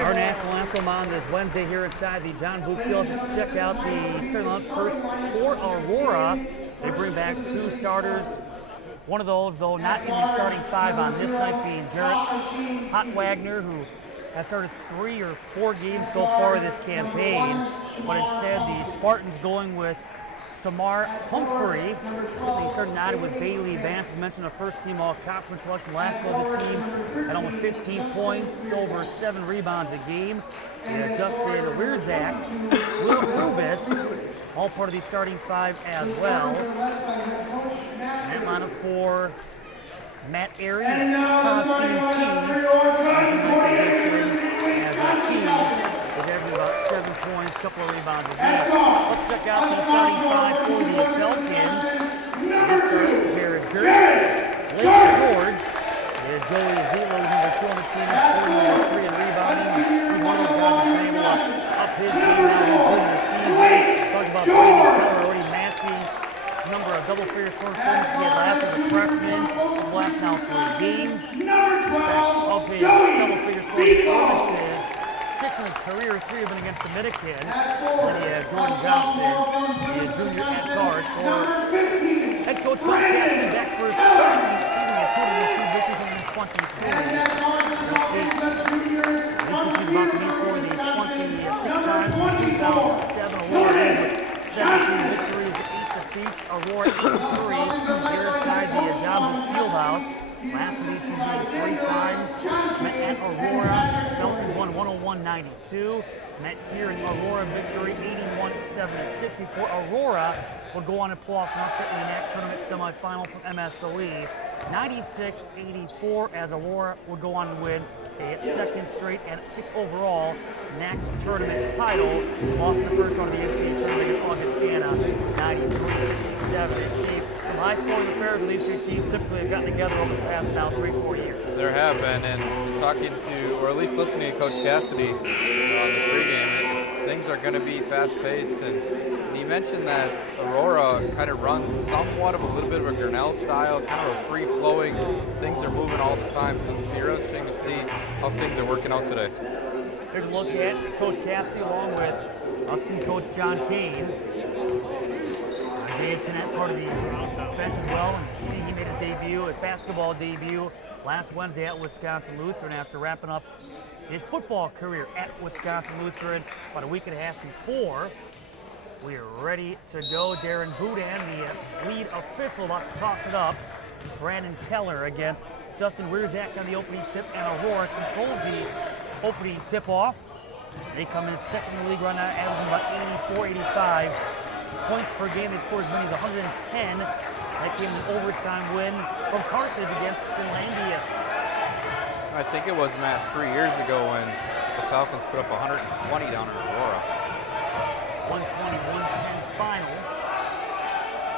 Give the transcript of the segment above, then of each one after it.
Our national anthem on this Wednesday here inside the John Boot Field. Let's check out the starting lineup first for Aurora. They bring back two starters. One of those, though, not in the starting five on this night, being Jarrett Hot Wagner, who has started 3 or 4 games so far this campaign. But instead, the Spartans going with Samar Humphrey. He started out with Bailey Vance. As mentioned, a first-team all-conference selection last year. The team had almost 15 points, over 7 rebounds a game. And Justin Wierzak, Will Rubis, all part of the starting 5 as well. And that lineup for Matt Airy, Costume Keys, as Keys is averaging about 7 points, a couple of rebounds a game. Let's check out the starting 5 for the Falcons. They start Jared Gertz, Blake George, and Joey Zelo, number 2 on the team, scoring number 3 in rebounding. He's one of those guys who's been able to up his game now in junior season. Talked about Brady Keller already matching the number of double-figure scoring points he had last as a freshman. He's last now 3 games. Of his double-figure scoring performances, 6 in his career, 3 have been against Dominican. Then he had Jordan Johnson, the junior at guard for head coach John Cassidy, back for his third season at 202 victories in 23. He's about to meet for the 26 times in 2007. Aurora with 17 victories, 8 defeats. Aurora 8-3 here inside the John Boot Fieldhouse. Last of these two meeting 3 times. Met at Aurora, Falcons won 101-92. Met here in Aurora, victory 81-76 before Aurora would go on and pull off an upset in the NAC tournament semifinal from MSOE. 96-84 as Aurora would go on to win a 2nd straight and 6th overall NAC tournament title. Lost in the first round of the NCAA tournament against Augustana, 93-67. Some high-scoring affairs with these two teams typically have gotten together over the past now 3-4 years. There have been, and talking to, or at least listening to Coach Cassidy on the pregame, things are going to be fast-paced, and he mentioned that Aurora kind of runs somewhat of a little bit of a Grinnell style, kind of a free-flowing. Things are moving all the time, so it's going to be real interesting to see how things are working out today. Here's a look at Coach Cassidy along with assistant coach John Kane. Isaiah Tennant, part of the bench as well, and see he made his debut, his basketball debut last Wednesday at Wisconsin Lutheran after wrapping up his football career at Wisconsin Lutheran about a week and a half before. We are ready to go. Darren Boudin, the lead official, about to toss it up. Brandon Keller against Justin Wierzak on the opening tip, and Aurora controls the opening tip-off. They come in 2nd in the league right now, averaging about 84-85 points per game. They scored as many as 110. That came an overtime win from Carthage against Finlandia. I think it was, Matt, 3 years ago when the Falcons put up 120 down in Aurora. 120-110 final.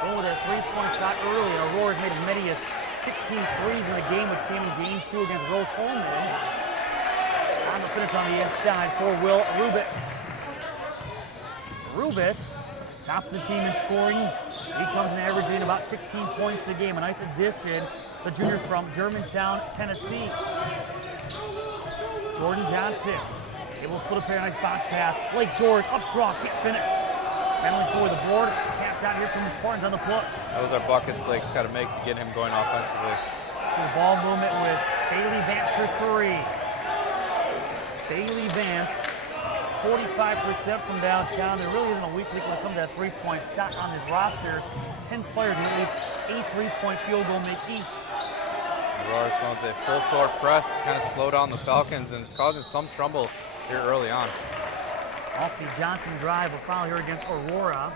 Going with that 3-point shot early. Aurora's made as many as 16 threes in the game, which came in game 2 against Rose Holman. On the finish on the inside for Will Rubis. Rubis tops the team in scoring. He comes in averaging about 16 points a game. A nice addition, the junior from Germantown, Tennessee. Jordan Johnson able to split a pair, nice bounce pass. Blake George up strong, can't finish. Battling for the board, tapped out here from the Spartans on the push. Those are buckets Lake's got to make to get him going offensively. The ball movement with Bailey Vance for 3. Bailey Vance, 45% from downtown. There really isn't a weak link when it comes to that 3-point shot on this roster. 10 players with at least a 3-point field goal make each. Aurora's going with a full court press to kind of slow down the Falcons, and it's causing some trouble here early on. Off the Johnson drive, a foul here against Aurora.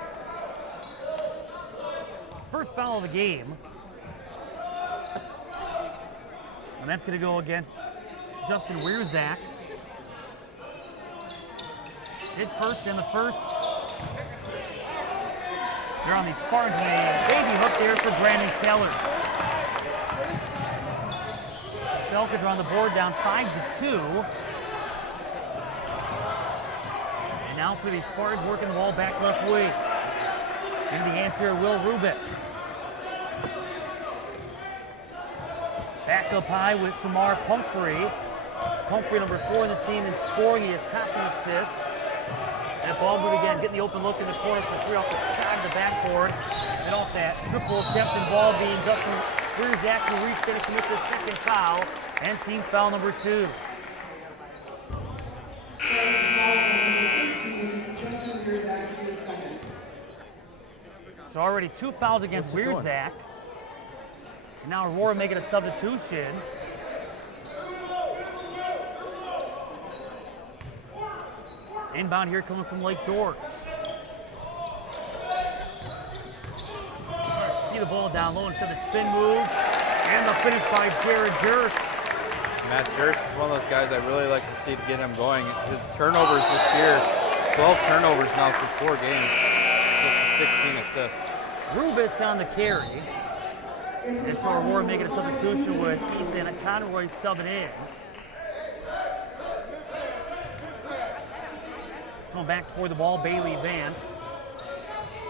First foul of the game. And that's going to go against Justin Wierzak. His first and the first. They're on the Spartans, and a baby hook there for Brandon Keller. The Falcons are on the board down 5-2. And now for the Spartans, working the ball back left wing. And the answer, Will Rubis. Back up high with Samar Humphrey. Humphrey, number 4 in the team, and scoring. He has Thompson assists. And ball move again, getting the open look in the corner for 3 off the side of the backboard. And off that triple attempt involved being Justin Bierzak, who reached in and commits his second foul, and team foul number 2. So already 2 fouls against Bierzak. And now Aurora making a substitution. Inbound here coming from Lake George. See the ball down low instead of spin move. And the finish by Jared Jurst. Matt Jurst is one of those guys I really like to see to get him going. His turnovers this year, 12 turnovers now through 4 games. Just 16 assists. Rubis on the carry. And so Aurora making a substitution with Ethan Conroy subbing in. Coming back toward the ball, Bailey Vance.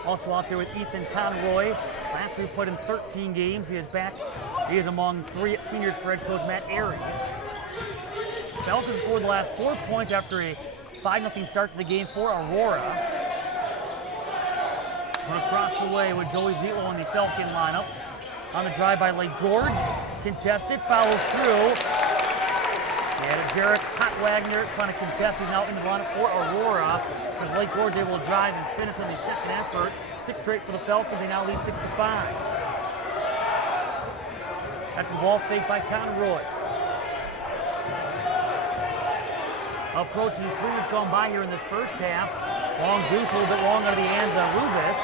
Also out there with Ethan Conroy. Last year put in 13 games. He is back. He is among 3 seniors for head coach Matt Airy. Falcons scored the last 4 points after a 5-0 start to the game for Aurora. Going across the way with Joey Zito in the Falcon lineup. On the drive by Lake George. Contested, follows through. And Jarek Hotwagner trying to contest. He's now in the lineup for Aurora. As Lake George able to drive and finish on the second effort. 6 straight for the Falcons. They now lead 6-5. After the ball fake by Conroy. Approaching 3 has gone by here in this first half. Long goose, a little bit long out of the hands of Rubis.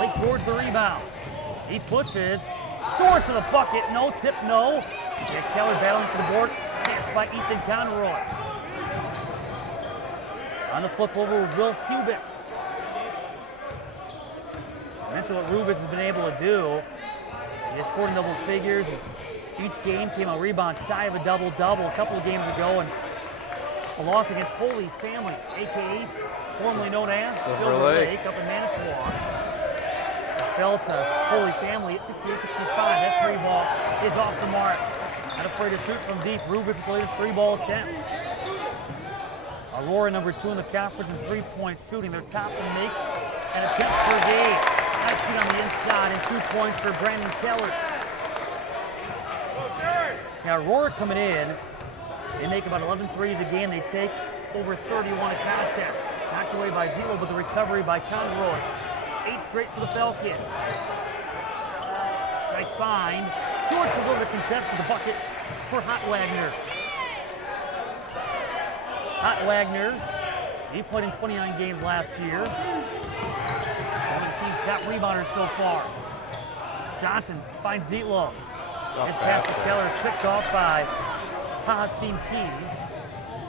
Lake George the rebound. He pushes, soars to the bucket, no tip, no. And Keller battling for the board, snatched by Ethan Conroy. On the flip over with Will Cubits. Mention what Rubis has been able to do. He has scored in double figures. Each game came a rebound shy of a double-double a couple of games ago, and a loss against Holy Family, a.k.a. formerly known as Silver Lake, up in Manitowoc. Fell to Holy Family at 68-65. That 3-ball is off the mark. Not afraid to shoot from deep. Rubis with the latest 3-ball attempts. Aurora number 2 in the conference in 3-point shooting. Their Thompson makes an attempt per game. Nice feet on the inside and 2 points for Brandon Keller. Now Aurora coming in. They make about 11 threes a game. They take over 31 a contest. Knocked away by Zelo, but the recovery by Conroy. 8 straight for the Falcons. Nice find. George goes over to contest with the bucket for Hotwagner. Hotwagner, he played in 29 games last year. One of the team's top rebounders so far. Johnson finds Zelo. His pass to Keller is picked off by Hasim Keys.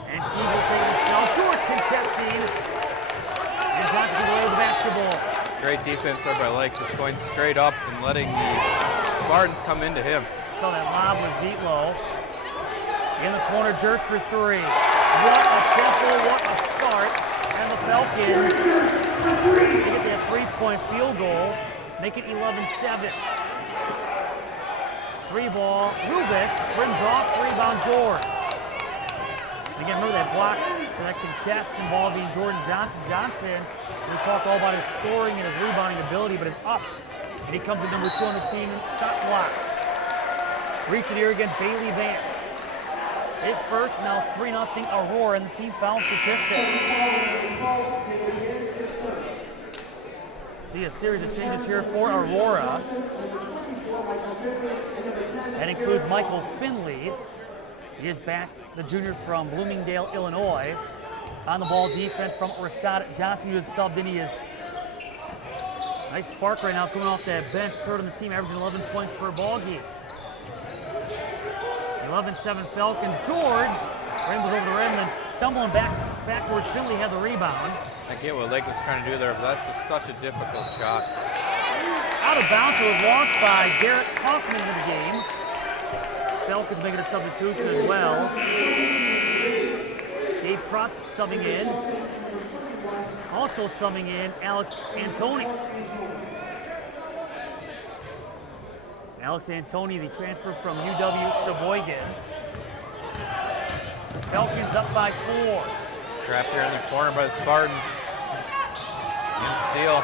And Keys will take it himself. George contesting. And Johnson can roll the basketball. Great defense there by Lake, just going straight up and letting the Spartans come into him. So that lob was Zitlo. In the corner, Jurst for 3. What a tempo, what a start. And the Falcons get that 3-point field goal, make it 11-7. 3-ball, Rubis rims off, rebound George. Again, remember that block for that contest involving Jordan Johnson. Johnson, we talk all about his scoring and his rebounding ability, but his ups. And he comes in number 2 on the team in shot blocks. Reaching here again, Bailey Vance. His first, now 3-0 Aurora in the team foul statistic. See a series of changes here for Aurora. That includes Michael Finley. He is back, the junior from Bloomingdale, Illinois. On the ball defense from Rashad Johnson, who is subbed in. He is nice spark right now coming off that bench. 3rd on the team, averaging 11 points per ball game. 11-7 Falcons. George rainbows over the rim and then stumbling back towards Finley, had the rebound. I get what Lake was trying to do there, but that's just such a difficult shot. Out of bounds, it was launched by Garrett Kaufman into the game. Falcons making a substitution as well. Dave Pruss subbing in. Also subbing in Alex Antoni. Alex Antoni, the transfer from UW Sheboygan. Falcons up by 4. Trapped here in the corner by the Spartans. And steal.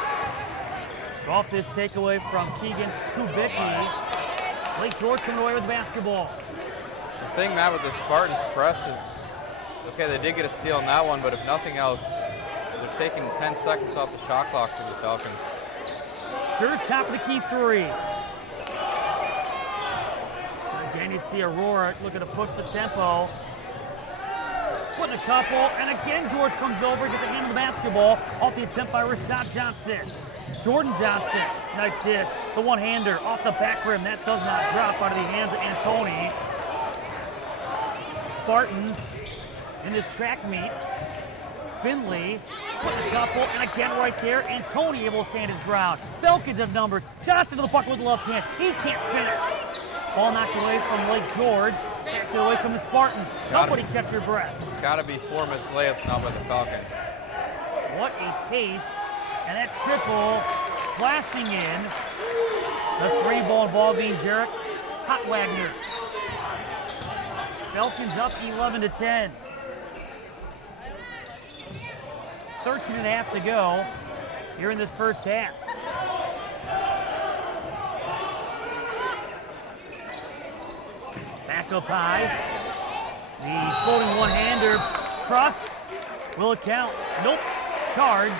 So off this takeaway from Keegan Kubicki. Lake George coming away with the basketball. The thing, Matt, with the Spartans press is, okay, they did get a steal in that one, but if nothing else, they're taking 10 seconds off the shot clock to the Falcons. Jers top of the key 3. So again, you see Aurora looking to push the tempo. Splitting a couple, and again George comes over, gets the hand of the basketball off the attempt by Rashad Johnson. Jordan Johnson, nice dish. The one-hander off the back rim. That does not drop out of the hands of Antoni. Spartans in this track meet. Finley put a couple, and again right there, Antoni able to stand his ground. Falcons have numbers. Johnson to the bucket with the left hand. He can't finish. Ball knocked away from Lake George. Knocked away from the Spartans. Somebody catch your breath. It's got to be 4 missed layups now by the Falcons. What a pace. And that triple splashing in. The 3-ball involving Jarek Hotwagner. Falcons up 11-10. 13 and a half to go here in this first half. Back up high. The floating one-hander. Cross. Will it count? Nope. Charge.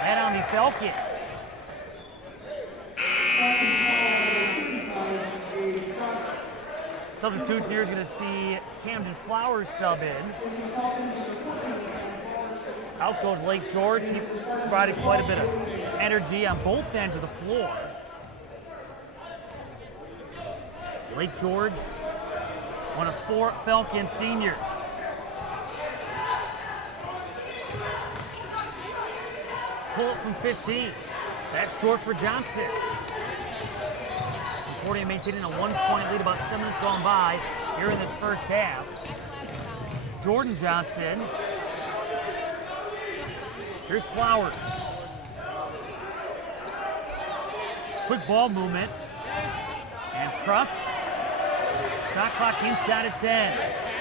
And on the Falcons. Substitution here is going to see Camden Flowers sub in. Out goes Lake George. He provided quite a bit of energy on both ends of the floor. Lake George, one of 4 Falcon seniors. Pull up from 15. That's short for Johnson. Concordia maintaining a 1-point lead, about 7 minutes gone by here in this first half. Jordan Johnson. Here's Flowers. Quick ball movement. And Pruss. Shot clock inside of 10.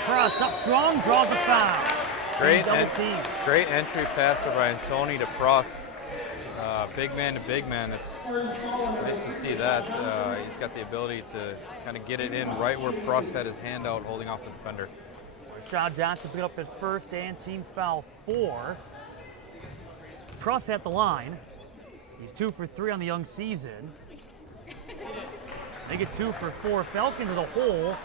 Pruss up strong, draws the foul. Great entry pass by Antoni to Pruss. Big man to big man. It's nice to see that. He's got the ability to kind of get it in right where Pruss had his hand out holding off the defender. Rashad Johnson picked up his first and team foul 4. Pruss at the line. He's 2 for 3 on the young season. They get 2 for 4. Falcons as a whole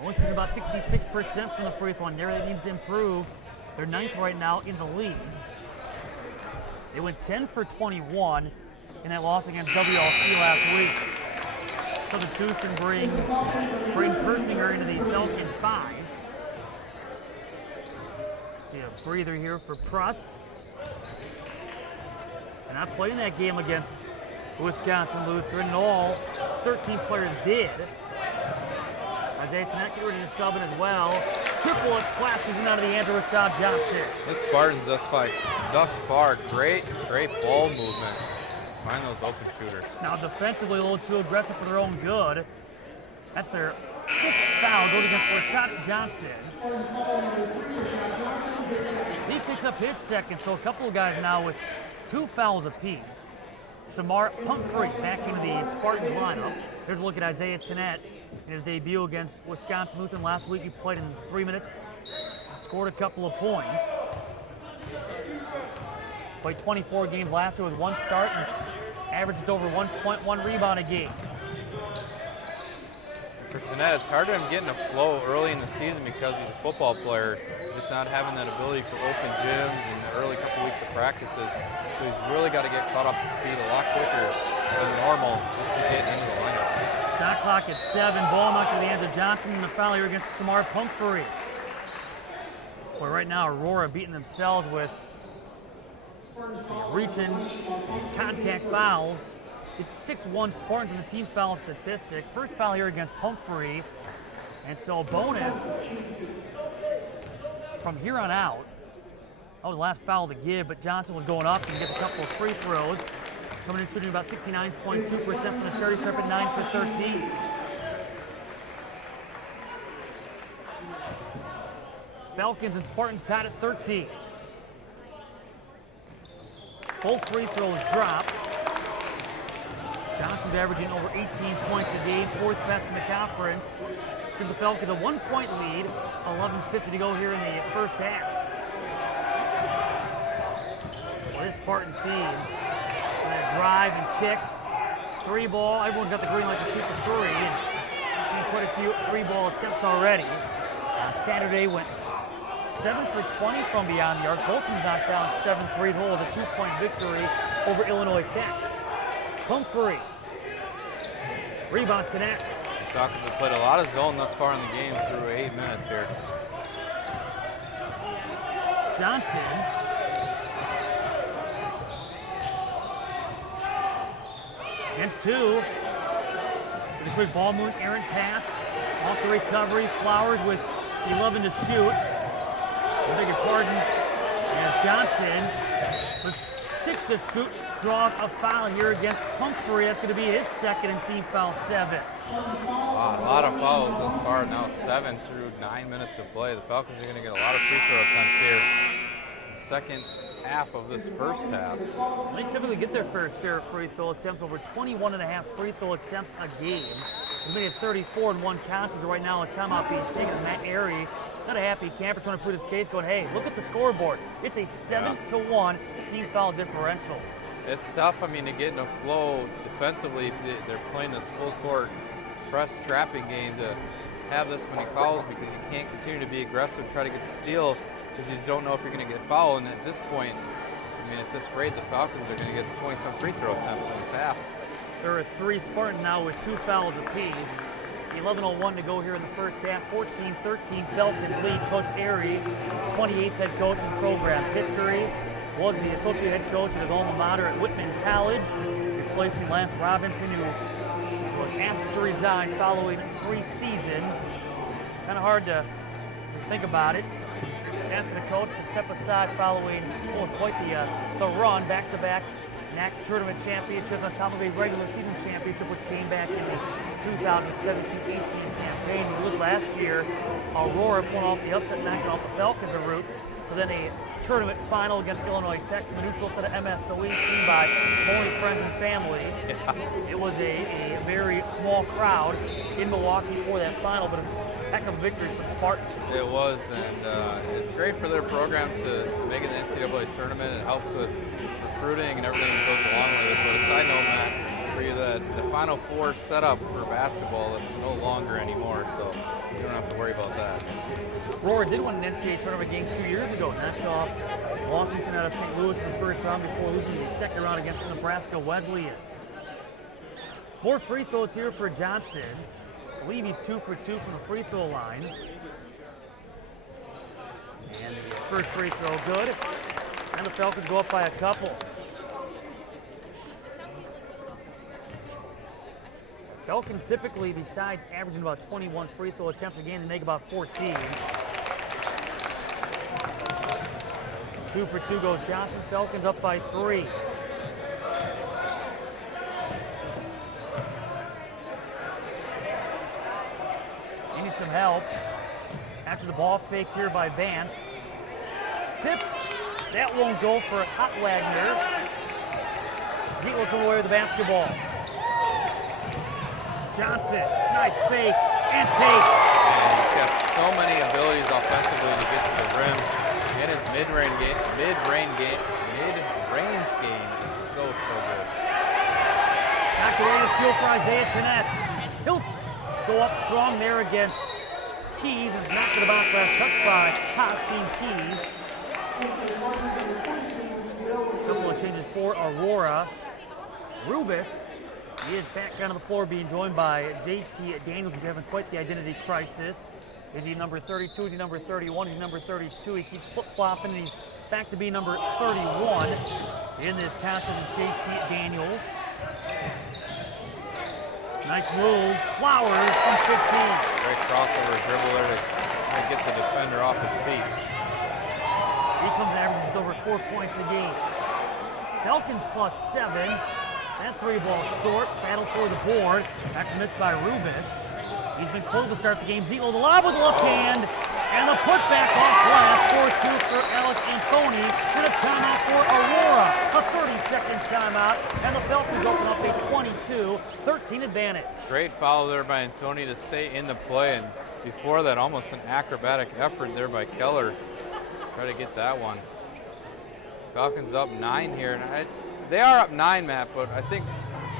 only shooting about 66% from the free throw line. There that needs to improve. They're 9th right now in the league. They went 10 for 21 in that loss against WLC last week. Substitution brings Persinger into the Falcon 5. See a breather here for Pruss. They're not playing that game against Wisconsin Lutheran, and all 13 players did. Isaiah Tanek getting ready to sub in as well. Triple it splashes in out of the hands of Rashad Johnson. The Spartans thus far, great ball movement. Find those open shooters. Now defensively a little too aggressive for their own good. That's their 5th foul. Goes against Rashad Johnson. He picks up his 2nd, so a couple of guys now with 2 fouls apiece. Shamar Humphrey back into the Spartans lineup. Here's a look at Isaiah Tanek in his debut against Wisconsin Lutheran last week. He played in 3 minutes, scored a couple of points. Played 24 games last year with 1 start and averaged over 1.1 rebound a game. For Tanek, it's hard to him getting a flow early in the season because he's a football player, just not having that ability for open gyms and the early couple weeks of practices. So he's really got to get caught up to speed a lot quicker than normal just to get into the lineup. Shot clock is 7. Ball knocked to the hands of Johnson in the foul here against Shamar Pumphrey. Boy, right now Aurora beating themselves with reaching contact fouls. It's 6-1 Spartans in the team foul statistic. First foul here against Pumphrey. And so a bonus from here on out. That was the last foul to give, but Johnson was going up and gets a couple of free throws. Coming in shooting about 69.2% from the charity trip at 9 for 13. Falcons and Spartans tied at 13. Both free throws drop. Johnson's averaging over 18 points a game, 4th best in the conference. Gives the Falcons a 1-point lead, 11:50 to go here in the first half. Well, this Spartan team gonna drive and kick. 3-ball, everyone's got the green light to shoot the 3. And we've seen quite a few 3-ball attempts already. Saturday went 7 for 20 from beyond the arc. Both teams knocked down 7 threes, as well as a 2-point victory over Illinois Tech. Pumphrey. Rebound to Nets. The Falcons have played a lot of zone thus far in the game through 8 minutes here. Johnson. Against 2. To the quick ball movement, errant pass. Off the recovery, Flowers with 11 to shoot. I beg your pardon. As Johnson with 6 to shoot draws a foul here against Pumphrey. That's going to be his second and team foul 7. Wow, a lot of fouls thus far. Now 7 through 9 minutes of play. The Falcons are going to get a lot of free throw attempts here. The second half of this first half. They typically get their fair share of free throw attempts, over 21.5 free throw attempts a game. As many as 34 in one contest. Right now, a timeout being taken in Matt Airy. Not a happy camper trying to prove his case, going, hey, look at the scoreboard. It's a 7-1 team foul differential. It's tough, I mean, to get in a flow defensively if they're playing this full court press trapping game, to have this many fouls, because you can't continue to be aggressive, try to get the steal, because you just don't know if you're going to get fouled. And at this point, I mean, at this rate, the Falcons are going to get 20-some free throw attempts in this half. There are 3 Spartans now with 2 fouls apiece. 11:01 to go here in the first half. 14-13 Falcons lead. Coach Airy, 28th head coach in program history, was the associate head coach at his alma mater at Whitman College, replacing Lance Robinson, who was asked to resign following 3 seasons. Kind of hard to think about it. Asking a coach to step aside following quite the run, back-to-back NAC tournament championships on top of a regular season championship, which came back in the 2017-18 campaign. You look last year, Aurora pulling off the upset, knocking off the Falcons en route to then a tournament final against Illinois Tech from the neutral set of MSOE, seen by only friends and family. Yeah. It was a very small crowd in Milwaukee for that final, but a heck of a victory for the Spartans. It was, and it's great for their program to make it in the NCAA tournament. It helps with recruiting and everything that goes along with it. But a side note, Matt, for you, the Final Four setup for basketball, it's no longer anymore, so you don't have to worry about that. Aurora did win an NCAA tournament game 2 years ago, knocked off Washington out of St. Louis in the first round before losing the second round against Nebraska Wesleyan. 4 free throws here for Johnson. I believe he's 2 for 2 from the free throw line. And the first free throw good. And the Falcons go up by a couple. Falcons typically, besides averaging about 21 free throw attempts a game, they make about 14. 2 for 2 goes Johnson. Falcons up by 3. They need some help. After the ball fake here by Vance. Tip. That won't go for Hot Wagner. Zeke will come away with the basketball. Johnson, nice fake and take. And he's got so many abilities offensively to get to the rim. And his mid-range game is so good. Knocked away to steal for Isaiah Tennett. He'll go up strong there against Keys and knocked to the box last touch by Hashim Keys. Couple of changes for Aurora. Rubis, he is back down on the floor being joined by JT Daniels, who's having quite the identity crisis. Is he number 32? Is he number 31? He's number 32. He keeps flip-flopping, and he's back to being number 31 in this contest with JT Daniels. Nice move. Flowers from 15. Great crossover dribble there to get the defender off his feet. He comes averaging with over 4 points a game. Falcons +7. That 3-ball short. Battle for the board. After missed by Rubis. He's been cold to start the game. Zito the lob with the left hand. And the putback off 22 for Alex Antoni, and a timeout for Aurora. A 30-second timeout, and the Falcons open up a 22-13 advantage. Great foul there by Antoni to stay in the play, and before that, almost an acrobatic effort there by Keller. Try to get that one. Falcons up 9 here, and they are up 9, Matt, but I think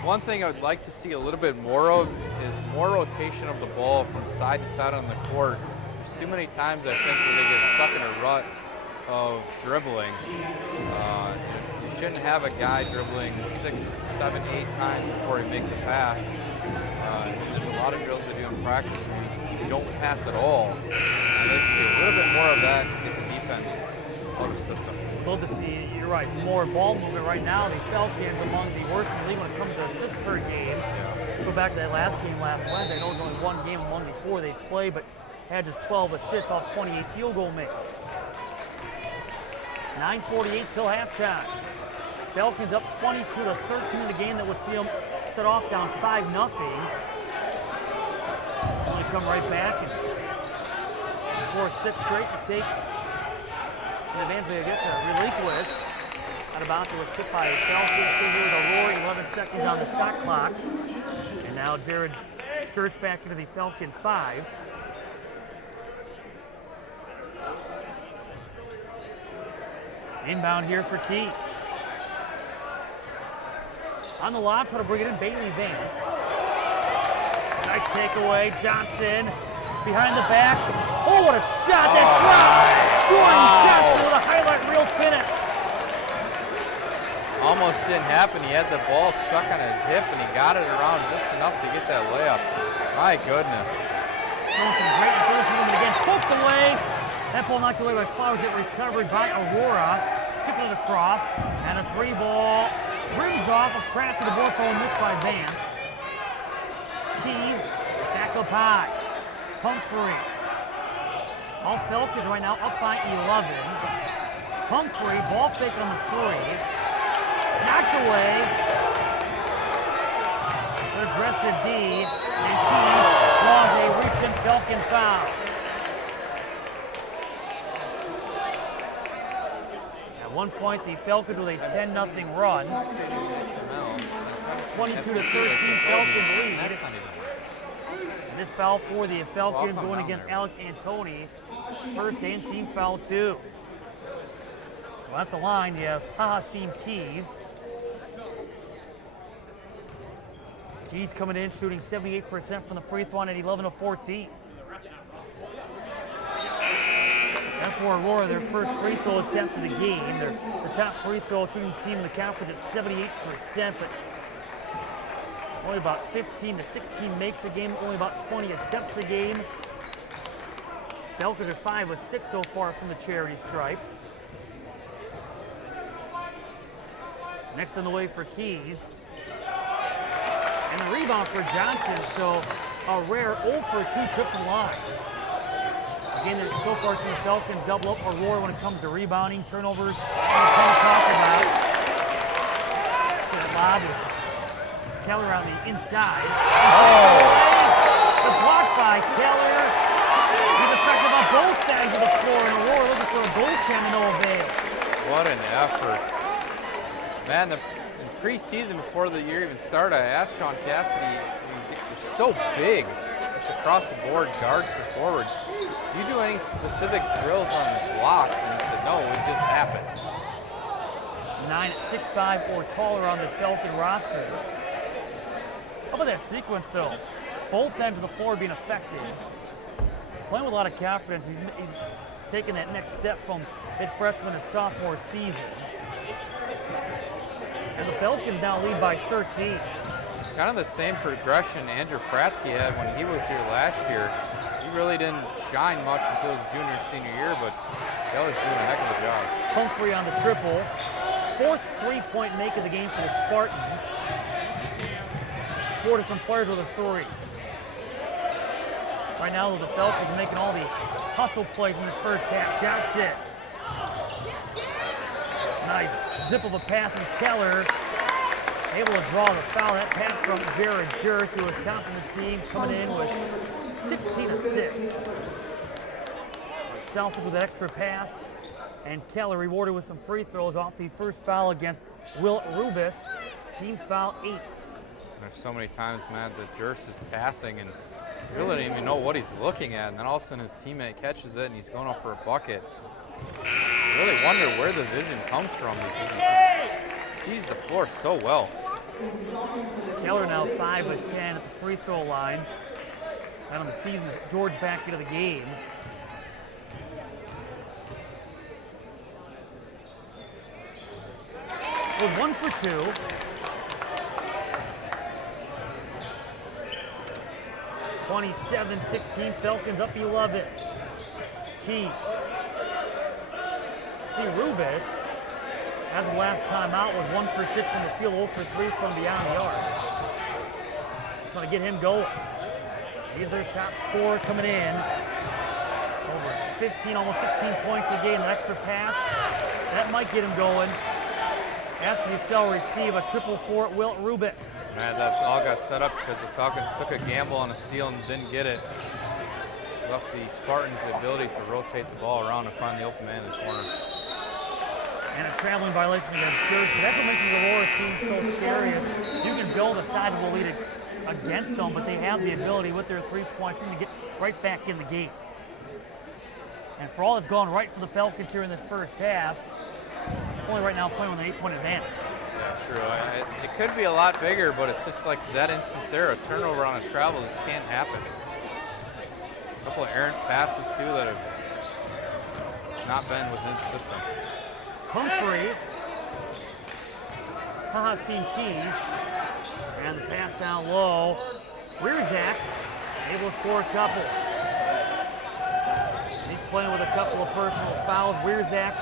one thing I would like to see a little bit more of is more rotation of the ball from side to side on the court. There's too many times, I think, where they get stuck in a rut of dribbling. You shouldn't have a guy dribbling 6, 7, 8 times before he makes a pass. There's a lot of drills they do in practice when you don't pass at all. I'd like to see a little bit more of that to get the defense out of the system. Love to see, you're right, more ball movement right now. The Falcons among the worst in the league when it comes to assists per game. Go back to that last game last Wednesday. I know it was only one game among the 4 they played, but had just 12 assists off 28 field goal makes. 9:48 till halftime. Falcons up 22-13 in the game that would see them start off down 5-0. Only come right back and score 6 straight to take the advantage they get to relinquish. Out of bounds, it was kicked by Falcons. Still here with Aurora, 11 seconds on the shot clock. And now Jared Church back into the Falcon 5. Inbound here for Keys. On the lob, trying to bring it in, Bailey Vance. Nice takeaway, Johnson behind the back. Oh, what a shot, that drop! Jordan Johnson with a highlight reel finish. Almost didn't happen. He had the ball stuck on his hip, and he got it around just enough to get that layup. My goodness. Showing some great enthusiasm again. Poked away. That ball knocked away by Flowers. It recovered by Aurora. Skipping it across. And a 3 ball. Rims off. A crash to the board for a miss by Vance. Keys back up high. Humphrey. All Falcons right now up by 11. Humphrey, ball fake on the 3. Knocked away. An aggressive D. And Keys draws a reaching Falcon foul. At one point, the Falcons with a 10-0 run. 22-13 Falcons lead. And this foul for the Falcons going against Alex Antoni. First and team foul 2. So at the line, you have Hashim Keys. Keys coming in, shooting 78% from the free throw line at 11-14. And for Aurora, their first free throw attempt of the game. They're the top free throw shooting team in the conference at 78%, but only about 15 to 16 makes a game, only about 20 attempts a game. Falcons are 5 of 6 so far from the charity stripe. Next on the way for Keys. And the rebound for Johnson, so a rare 0 for 2 trip to the line. Again, so far the Falcons double up Aurora when it comes to rebounding, turnovers, and a ton to talk about. So that lob is Keller on the inside. Oh! The block by Keller. He's effective on both sides of the floor, and Aurora looking for a goaltend to no avail. What an effort. Man, in preseason before the year even started, I asked Sean Cassidy, you're so big, just across the board, guards to forwards. Do you do any specific drills on the blocks? And he said, no, it just happens. 9 at 6'5" or taller on this Falcon roster. How about that sequence, though? Both ends of the floor being effective. Playing with a lot of confidence. He's taking that next step from his freshman to sophomore season. And the Falcons now lead by 13. It's kind of the same progression Andrew Fratsky had when he was here last year. He really didn't shine much until his junior, senior year, but Keller's doing a heck of a job. Humphrey on the triple. 4th three-point make of the game for the Spartans. 4 different players with a 3. Right now, the Falcons are making all the hustle plays in this first half. Johnson. Nice zip of a pass from Keller. Able to draw the foul. That pass from Jared Jurist, who was counting the team, coming in with 16 assists. Selfish with an extra pass. And Keller rewarded with some free throws off the first foul against Will Rubis. Team foul 8. There's so many times, Matt, that Jerse is passing and you really don't even know what he's looking at, and then all of a sudden his teammate catches it and he's going up for a bucket. You really wonder where the vision comes from because he just sees the floor so well. Keller now 5 of 10 at the free throw line. And on the season, George back into the game. Was 1 for 2. (27-16), Falcons up 11. Keys. See, Rubis, as the last time out, was 1 for 6 from the field, 0 for 3 from beyond the arc. Trying to get him going. He's their top scorer coming in. Over 15, almost 16 points a game. An extra pass, that might get him going. Askew receive a triple for Wilt Rubis. Man, that all got set up because the Falcons took a gamble on a steal and didn't get it. Which left the Spartans the ability to rotate the ball around and find the open man in the corner. And a traveling violation against Church. That's what makes the Aurora team so scary. Is you can build a sizable lead against them, but they have the ability with their 3-point shooting to get right back in the game. And for all that's gone right for the Falcons here in this first half, only right now playing with an 8-point advantage. Yeah, true. It could be a lot bigger, but it's just like that instance there, a turnover on a travel just can't happen. A couple of errant passes too that have not been within the system. Humphrey, Hahasim Keys, and the pass down low. Rierzak able to score a couple. He's playing with a couple of personal fouls. Rierzak,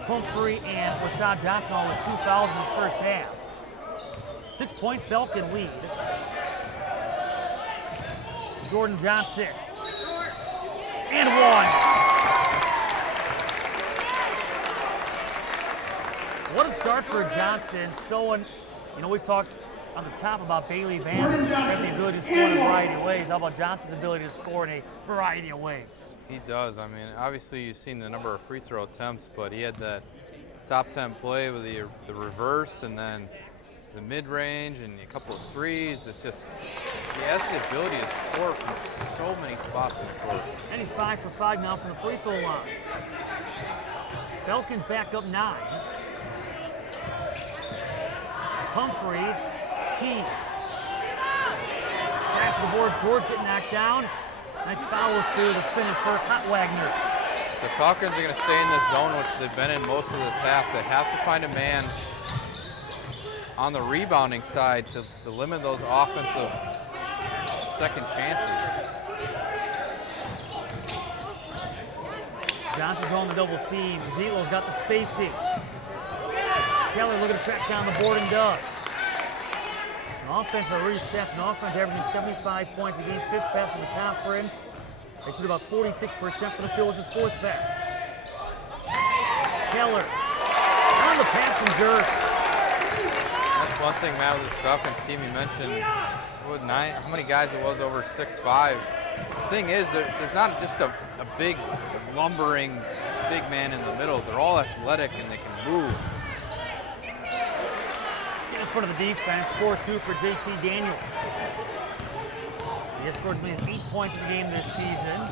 Humphrey, and Rashad Johnson all with 2 fouls in the first half. 6-point Falcon lead. Jordan Johnson. And 1. What a start for Johnson, showing, we talked on the top about Bailey Vance having the ability to score in a variety of ways. How about Johnson's ability to score in a variety of ways? He does. I mean, obviously you've seen the number of free throw attempts, but he had that top 10 play with the reverse and then the mid-range and a couple of threes. It's just, he has the ability to score from so many spots in the court. And he's 5 for 5 now from the free throw line. Falcons back up 9. Humphrey, Keys. Back to the board, George getting knocked down. Nice foul through the finish for Wagner. The Falcons are going to stay in this zone, which they've been in most of this half. They have to find a man on the rebounding side to limit those offensive second chances. Johnson's on the double team. Zietlo's got the spacing. Keller looking to track down the board and does. An offense that resets, an offense averaging 75 points a game, 5th best in the conference. They shoot about 46% from the field, which is 4th best. Keller on the pass from Jerse. That's one thing, Matt, with this Falcons team you mentioned. How many guys it was over 6'5"? The thing is, there's not just a big, lumbering big man in the middle. They're all athletic and they can move. In front of the defense, score 2 for JT Daniels. He has scored as many as 8 points in the game this season.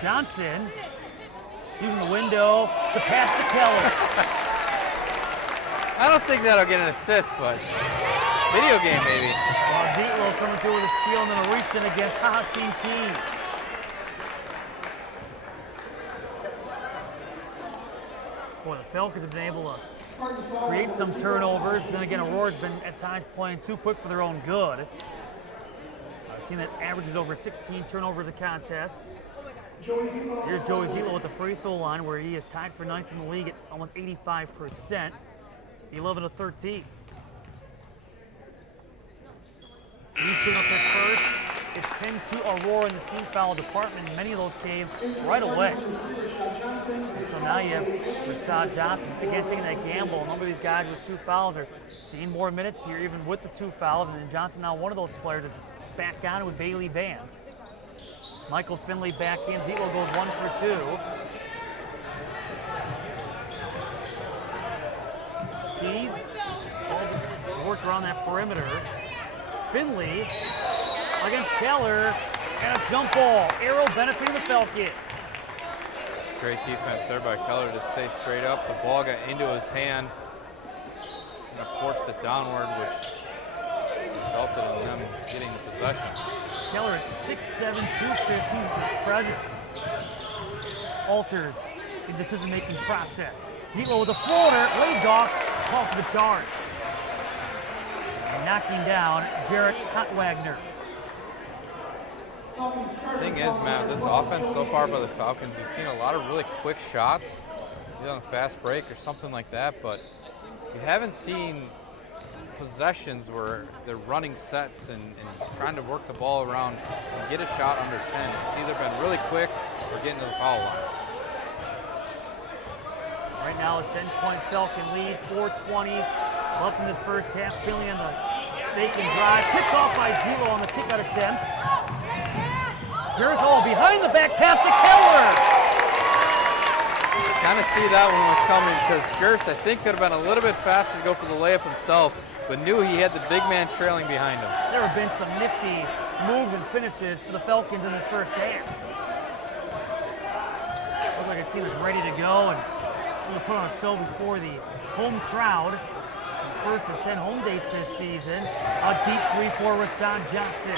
Johnson using the window to pass to Keller. I don't think that'll get an assist, but video game maybe. Well, Zietlo coming through with a steal and then a reach in against Hahasim Keys. Boy, the Falcons have been able to create some turnovers. Then again, Aurora's been at times playing too quick for their own good. A team that averages over 16 turnovers a contest. Here's Joey Zietlo at the free throw line, where he is tied for 9th in the league at almost 85%. 11 of 13. He's putting up his first. It's 10-2 Aurora in the team foul department. Many of those came right away. And so now you have Rashad Johnson again taking that gamble. A number of these guys with 2 fouls are seeing more minutes here, even with the 2 fouls. And then Johnson now one of those players that's back on with Bailey Vance. Michael Finley back in. Zelo goes 1 for 2. Keys worked around that perimeter. Finley against Keller, and a jump ball. Arrow benefiting the Falcons. Great defense there by Keller to stay straight up. The ball got into his hand and forced it downward, which resulted in them getting the possession. Keller at 6'7", 250 with his presence. Alters the decision-making process. Zelo with a floater, waved off, call for the charge. Knocking down Jarrett Hotwagner. Thing is, Matt, this offense so far by the Falcons, you've seen a lot of really quick shots, either on a fast break or something like that, but you haven't seen possessions where they're running sets and trying to work the ball around and get a shot under 10. It's either been really quick or getting to the foul line. Right now a 10-point Falcon lead, 4:20 left in the first half. Finley on the fake and drive, picked off by Zelo on the kick-out attempt. Here's all behind the back pass to Keller. Kind of see that one was coming because Gers, I think, could have been a little bit faster to go for the layup himself, but knew he had the big man trailing behind him. There have been some nifty moves and finishes for the Falcons in the first half. Looks like a team that's ready to go and going to put on a show before the home crowd. First and 10 home dates this season. A deep 3-4 with Don Johnson.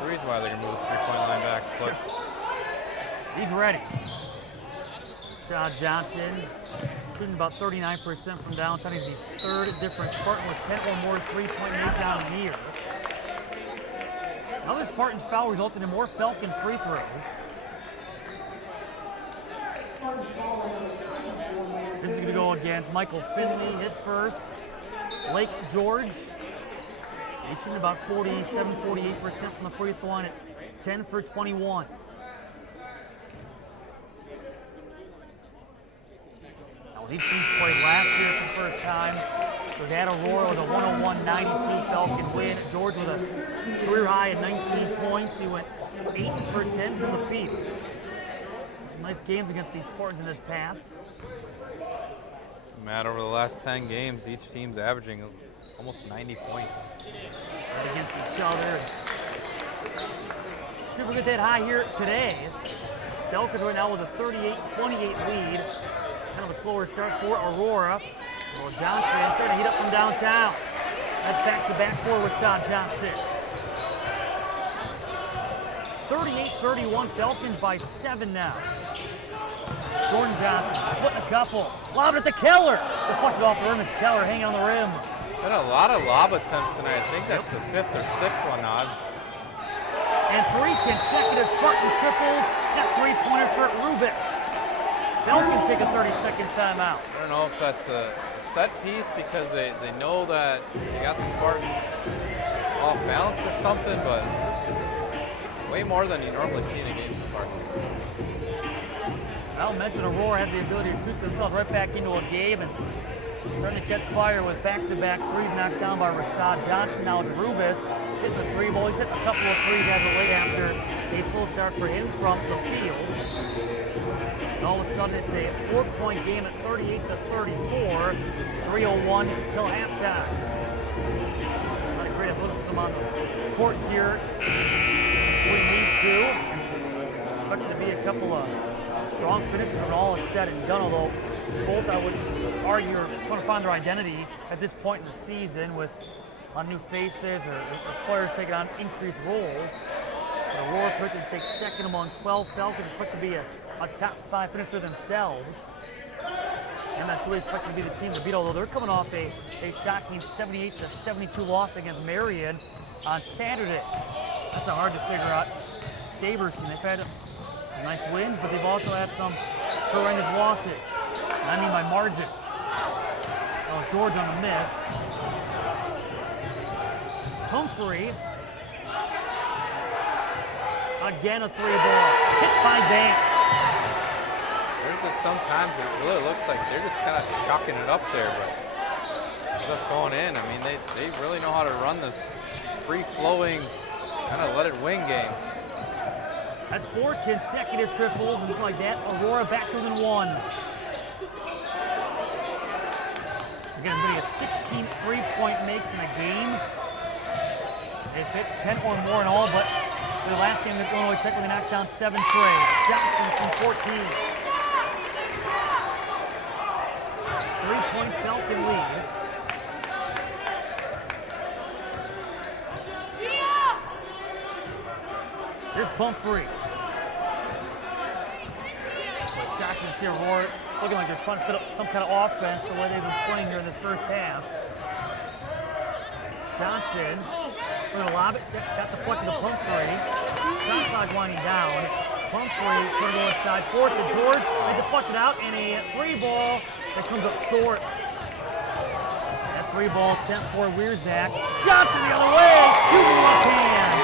The reason why they're going to move the three-point line back. But he's ready. Shaw Johnson shooting about 39% from downtown. He's the third different Spartan with 10 or more three-point makes down a year. Another Spartans foul resulted in more Falcon free throws. This is going to go against Michael Finley, his first. Lake George, he's shooting about 47-48% from the free throw line at 10 for 21. Now, these teams played last year for the first time. It was at Aurora. It was a 101-92 Falcon win. George with a career high of 19 points. He went 8 for 10 from the field. Some nice games against these Spartans in this past. Matt, over the last 10 games, each team's averaging almost 90 points. Right against each other. See if we get that high here today. Falcons right now with a 38-28 lead. Kind of a slower start for Aurora. Well, Johnson starting to heat up from downtown. That's back-to-back four with Don Johnson. 38-31, Falcons by 7 now. Jordan Johnson splitting a couple. Lob it to Keller. Deflected off the rim as Keller hanging on the rim. Had a lot of lob attempts tonight. I think that's the 5th or 6th one, Nod. And 3 consecutive Spartan triples. That three-pointer for Rubis. Falcons take a 30-second timeout. I don't know if that's a set piece because they know that they got the Spartans off balance or something, but it's way more than you normally see in a game so far. I'll mention Aurora has the ability to shoot themselves right back into a game and starting to catch fire with back-to-back threes knocked down by Rashad Johnson. Now it's Rubis hitting the three ball. He's hit a couple of threes as of late after a slow start for him from the field. And all of a sudden it's a 4-point game at 38-34, 3:01 until halftime. Not a great athleticism on the court here between these two. Expected to be a couple of strong finishes when all is said and done, although both, I would argue, are trying to find their identity at this point in the season with new faces or players taking on increased roles. But Aurora predicted to take second among 12. Falcons expected to be a top 5 finisher themselves. And that's really expected to be the team to beat, although they're coming off a shocking 78-72 loss against Marion on Saturday. That's hard to figure out. Sabres team, they've had a nice wins, but they've also had some horrendous losses. And I mean by margin. Oh, George on the miss. Humphrey. Again a 3-ball. Hit by Vance. There's just sometimes it really looks like they're just kind of chucking it up there, but stuff going in. I mean, they really know how to run this free-flowing kind of let it wing game. That's 4 consecutive triples, and just like that, Aurora back to within 1. Again, maybe a 16 3-point makes in a game. They've hit 10 or more in all, but the last game that Illinois Tech, where they knocked down 7 straight. Johnson from 14. 3-point Falcon lead. Here's Pumphrey. Shocking to see Aurora looking like they're trying to set up some kind of offense the way they've been playing here in this first half. Johnson, we're going to lob it, got the flick of the Pumphrey. Shot clock winding down. Pumphrey put it inside, 4th to George. They deflect it out, and a 3-ball that comes up short. That 3-ball, 10-4 Weirzack. Johnson the other way, using the left hand.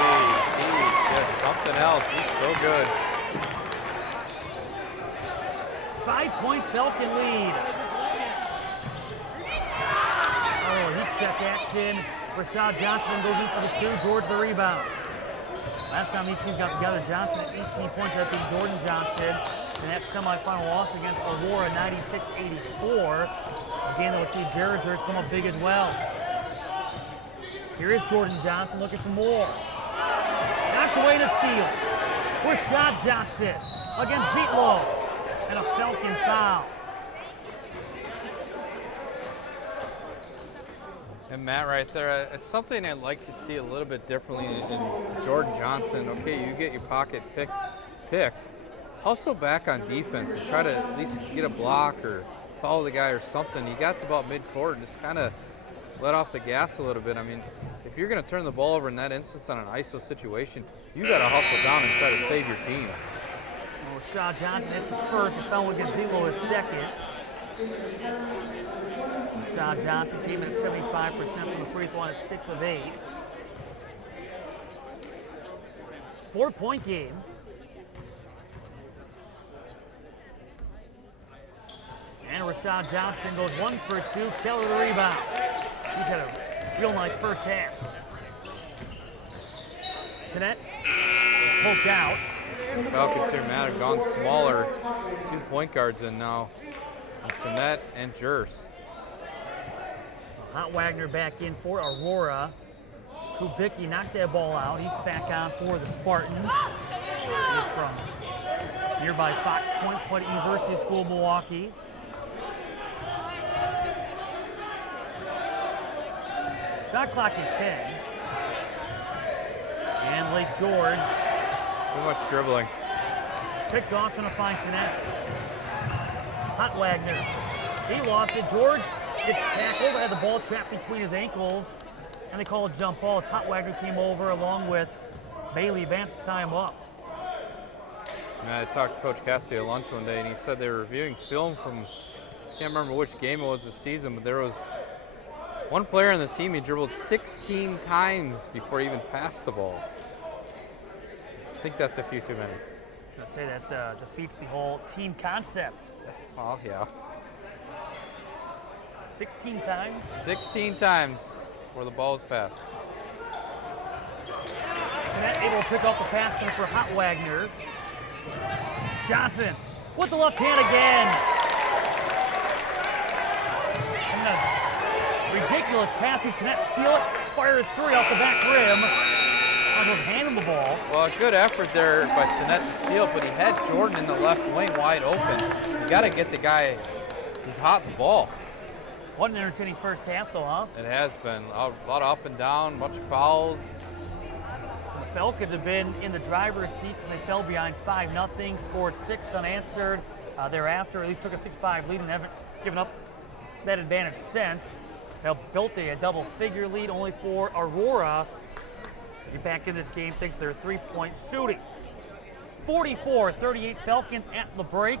He's something else. He's so good. 5-point Falcon lead. Oh, heat check action. Rashad Johnson goes in for the 2. George the rebound. Last time these teams got together, Johnson at 18 points, that being Jordan Johnson. And that semifinal loss against Aurora, 96-84. Again, though, we see Derringers come up big as well. Here is Jordan Johnson looking for more. Knocked away to steal. Rashad Johnson against Zietlow. And a Falcon foul. And Matt, right there, it's something I'd like to see a little bit differently in Jordan Johnson. Okay, you get your pocket picked. Also back on defense and try to at least get a block or follow the guy or something. You got to about midcourt and just kind of let off the gas a little bit. I mean, if you're going to turn the ball over in that instance on an ISO situation, you got to hustle down and try to save your team. Rashad Johnson hits the first, the foul against Zietlow is second. Rashad Johnson came in at 75% from the free throw line at 6 of 8. 4-point game. And Rashad Johnson goes 1 for 2. Keller the rebound. He's had a real nice first half. Tenet poked out. Falcons here, Matt, have gone smaller. 2 point guards in now. Tenet and Jers. Hot Wagner back in for Aurora. Kubicki knocked that ball out. He's back on for the Spartans. He's from nearby Fox Point, played at University School of Milwaukee. Shot clock at 10. And Lake George. Too much dribbling. Picked off on a fine Tenet. Hot Wagner. He lost it. George gets tackled, had the ball trapped between his ankles, and they call it jump ball as Hot Wagner came over along with Bailey Vance to tie him up. And I talked to Coach Cassidy at lunch one day, and he said they were reviewing film from, I can't remember which game it was this season, but there was one player on the team, he dribbled 16 times before he even passed the ball. I think that's a few too many. I'm going to say that defeats the whole team concept. Oh, yeah. 16 times? 16 times where the ball is passed. Tenet able to pick off the pass for Hot Wagner. Johnson with the left hand again. And the ridiculous pass. Tenet steal it, fire a 3 off the back rim. Hand him the ball. Well, a good effort there by Tenet to steal, but he had Jordan in the left wing wide open. You got to get the guy who's hot in the ball. What an entertaining first half, though, huh? It has been. A lot of up and down, a bunch of fouls. The Falcons have been in the driver's seats, and they fell behind 5-0, scored 6 unanswered. Thereafter, at least took a 6-5 lead and haven't given up that advantage since. They built a double-figure lead only for Aurora. Get back in this game thanks to their 3-point shooting. 44-38 Falcons at the break.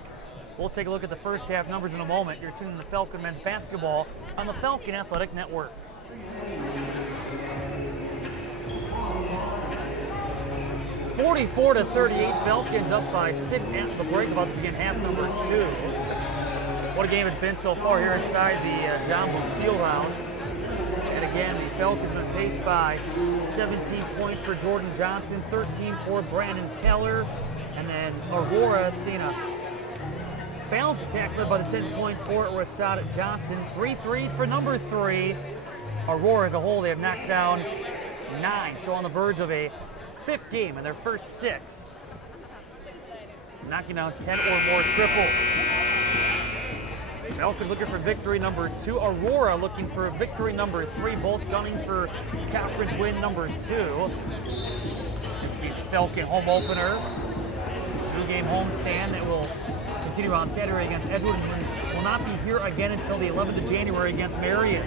We'll take a look at the first half numbers in a moment. You're tuning in to Falcon men's basketball on the Falcon Athletic Network. 44-38 Falcons up by 6 at the break, about to begin half number 2. What a game it's been so far here inside the John Boone Fieldhouse. And again. The Falcons have been paced by 17 points for Jordan Johnson, 13 for Brandon Keller, and then Aurora seeing a balanced attack led by the 10-point forward Rashad Johnson. 3 threes for number 3. Aurora as a whole, they have knocked down 9, so on the verge of a 5th game in their first 6. Knocking down 10 or more triples. Falcons looking for victory number 2. Aurora looking for victory number 3, both gunning for conference win number 2. The Falcon home opener, 2-game homestand that will continue on Saturday against Edgewood and will not be here again until the 11th of January against Marion.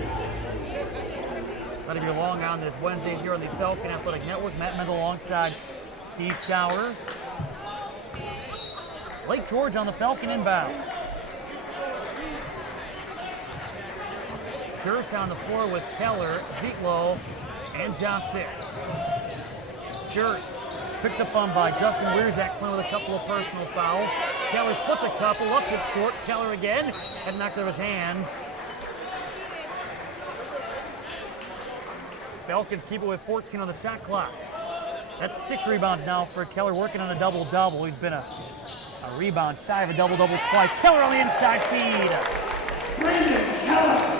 That'll be long on this Wednesday here on the Falcon Athletic Network. Matt Mendel alongside Steve Schauer. Lake George on the Falcon inbound. Jers on the floor with Keller, Zietlow, and Johnson. Jers picked up on by Justin Wierzak, playing with a couple of personal fouls. Keller splits a couple, up gets short. Keller again, had knocked out of his hands. Falcons keep it with 14 on the shot clock. That's 6 rebounds now for Keller, working on a double-double. He's been a rebound shy of a double-double twice. Keller on the inside feed. Brandon Keller.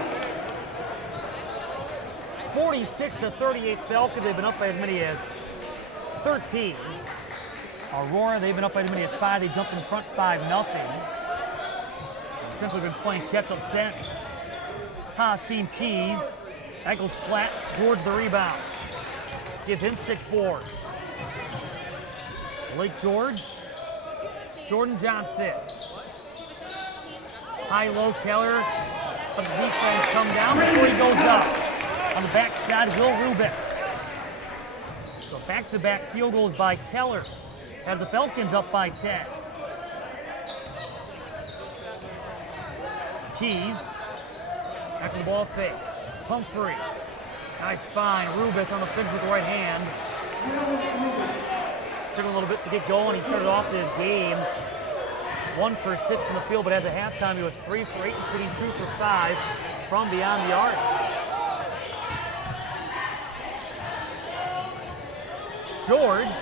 46-38 Falcons. They've been up by as many as 13. Aurora, they've been up by as many as 5. They jumped in front 5-0. Essentially been playing catch-up since. Hashim Keys, ankles flat, towards the rebound. Give him 6 boards. Lake George, Jordan Johnson. High-low Keller, but the defense come down before he goes up. On the backside, Will Rubis. So back-to-back field goals by Keller as the Falcons up by 10. Keys, after the ball fake. Humphrey, nice find. Rubis on the finish with the right hand. Took a little bit to get going. He started off this game 1 for 6 from the field, but at the halftime he was 3 for 8, including 2 for 5 from beyond the arc. George.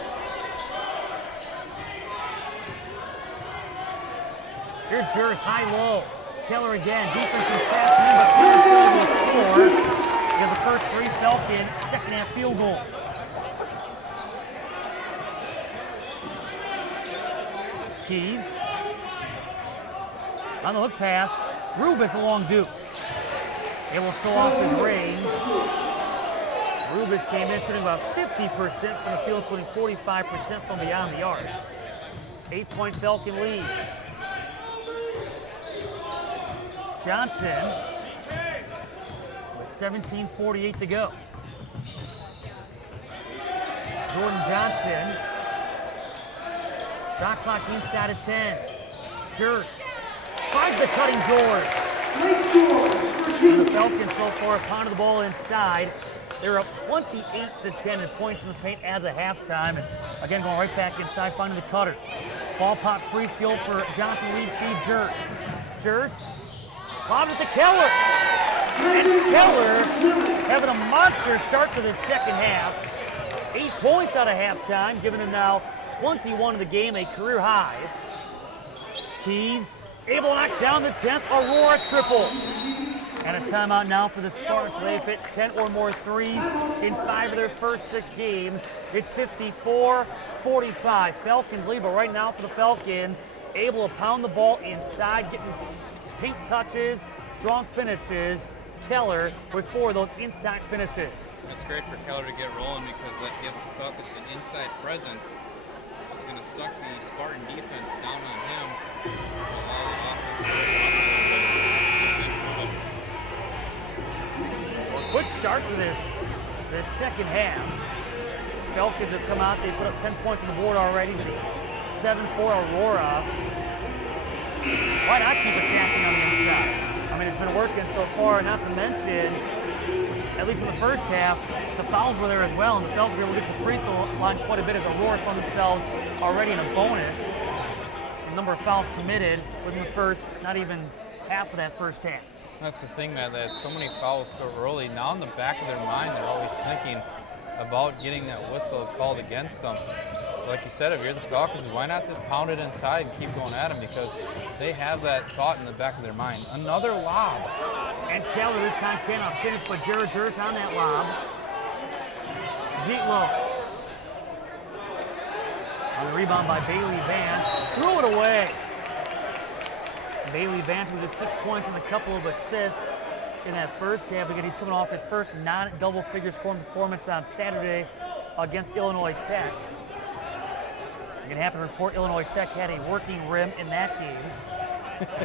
Here's Jers high-low. Keller again. Defense is fast, but Keller will score. He has the first 3 Falcon second-half field goals. Keys. On the hook pass. Rubis the long dukes. Able to show off his range. Rubis came in shooting about 50% from the field, including 45% from beyond the arc. 8-point Falcon lead. Johnson with 17:48 to go. Jordan Johnson. Shot clock inside of 10. Jers finds the cutting George. And the Falcons so far have pounded the ball inside. They're up 28-10 in points in the paint as a halftime. And again, going right back inside, finding the cutters. Ball pop free steal for Johnson, lead feed Jers. Jers, lobbed it to Keller. And Keller having a monster start to the second half. 8 points out of halftime, giving him now 21 in the game, a career high. Keys able to knock down the 10th Aurora triple. And a timeout now for the Sparks. They've hit 10 or more threes in 5 of their first 6 games. It's 54-45. Falcons lead, but right now for the Falcons, able to pound the ball inside, getting paint touches, strong finishes. Keller with 4 of those inside finishes. It's great for Keller to get rolling because that gives the Falcons an inside presence. It's going to suck the Spartan defense down on him. Quick start to this second half. Falcons have come out, they put up 10 points on the board already with a 7-4 Aurora. Why not keep attacking on the inside? I mean, it's been working so far, not to mention, at least in the first half, the fouls were there as well, and the Falcons were able to get the free throw line quite a bit as Aurora found themselves already in a bonus. The number of fouls committed within the first, not even half of that first half. That's the thing, man. They had so many fouls so early. Now in the back of their mind, they're always thinking about getting that whistle called against them. Like you said, if you're the Falcons, why not just pound it inside and keep going at them? Because they have that thought in the back of their mind. Another lob. And Keller this time cannot finish, but Jared Durst on that lob. Zietlow. On the rebound by Bailey Vance. Threw it away. Bailey Vance with his 6 points and a couple of assists in that first half. Again, he's coming off his first non-double-figure scoring performance on Saturday against Illinois Tech. You're going to have to report Illinois Tech had a working rim in that game.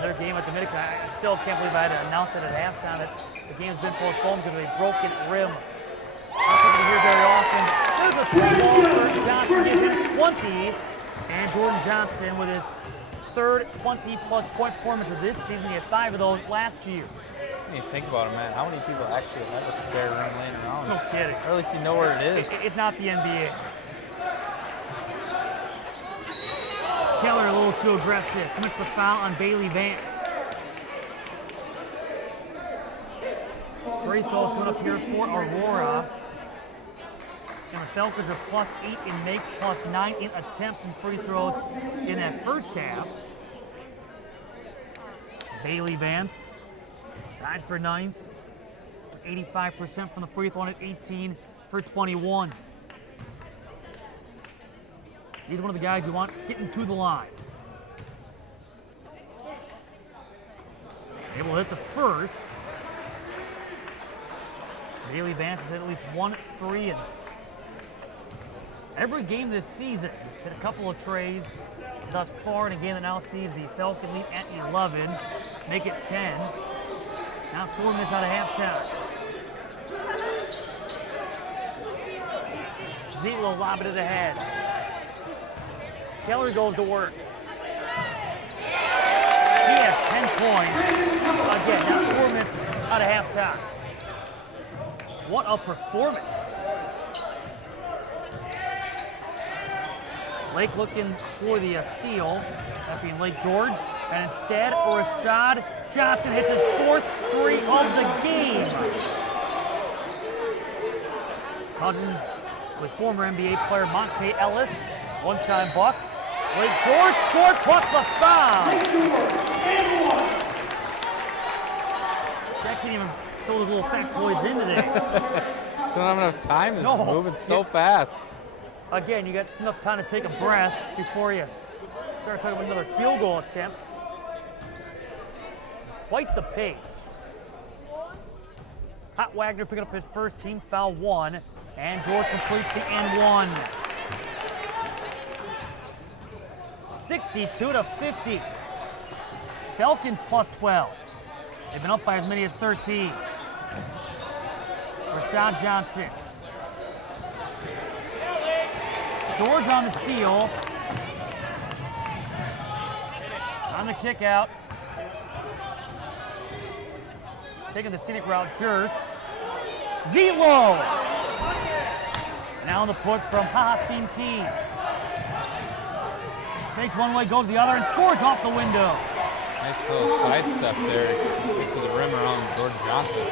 Their game at the Dominican. I still can't believe I had to announce that at halftime that the game's been postponed because of a broken rim. Not something you hear very often. There's a three-ball for Johnson, gives him 20. And Jordan Johnson with his third 20-plus point performance of this season. He had 5 of those last year. When you think about it, man, how many people actually have a spare rim laying around? No kidding. Or at least you know where it is. It's not the NBA. Keller a little too aggressive. Commits the foul on Bailey Vance. Free throws coming up here for Aurora. And the Falcons are +8 in make, +9 in attempts and free throws in that first half. Bailey Vance tied for 9th. 85% from the free throw line at 18 for 21. He's one of the guys you want getting to the line. Able to hit the first. Bailey Vance has hit at least 1 3 in every game this season. He's hit a couple of trays thus far in a game that now sees the Falcon lead at 11, make it 10. Now 4 minutes out of halftime. Zietlow lob it to the head. Keller goes to work. He has 10 points. Again, now 4 minutes out of halftime. What a performance. Lake looking for the steal. That being Lake George. And instead, Rashad Johnson hits his 4th 3 of the game. Cousins with former NBA player Monte Ellis. One-time buck. Lake George scored plus the foul. Jack can't even throw those little factoids in today. So not enough time. This is moving so fast. Again, you got enough time to take a breath before you start talking about another field goal attempt. Quite the pace. Hot Wagner picking up his first team foul 1, and George completes the N1. 62-50. Falcons +12. They've been up by as many as 13. Rashad Johnson. George on the steal. On the kick out. Taking the scenic route, Jers. Zietlow. Now on the push from Hasim Keys. Takes one way, goes the other, and scores off the window. Nice little sidestep there to the rim around Jordan Johnson.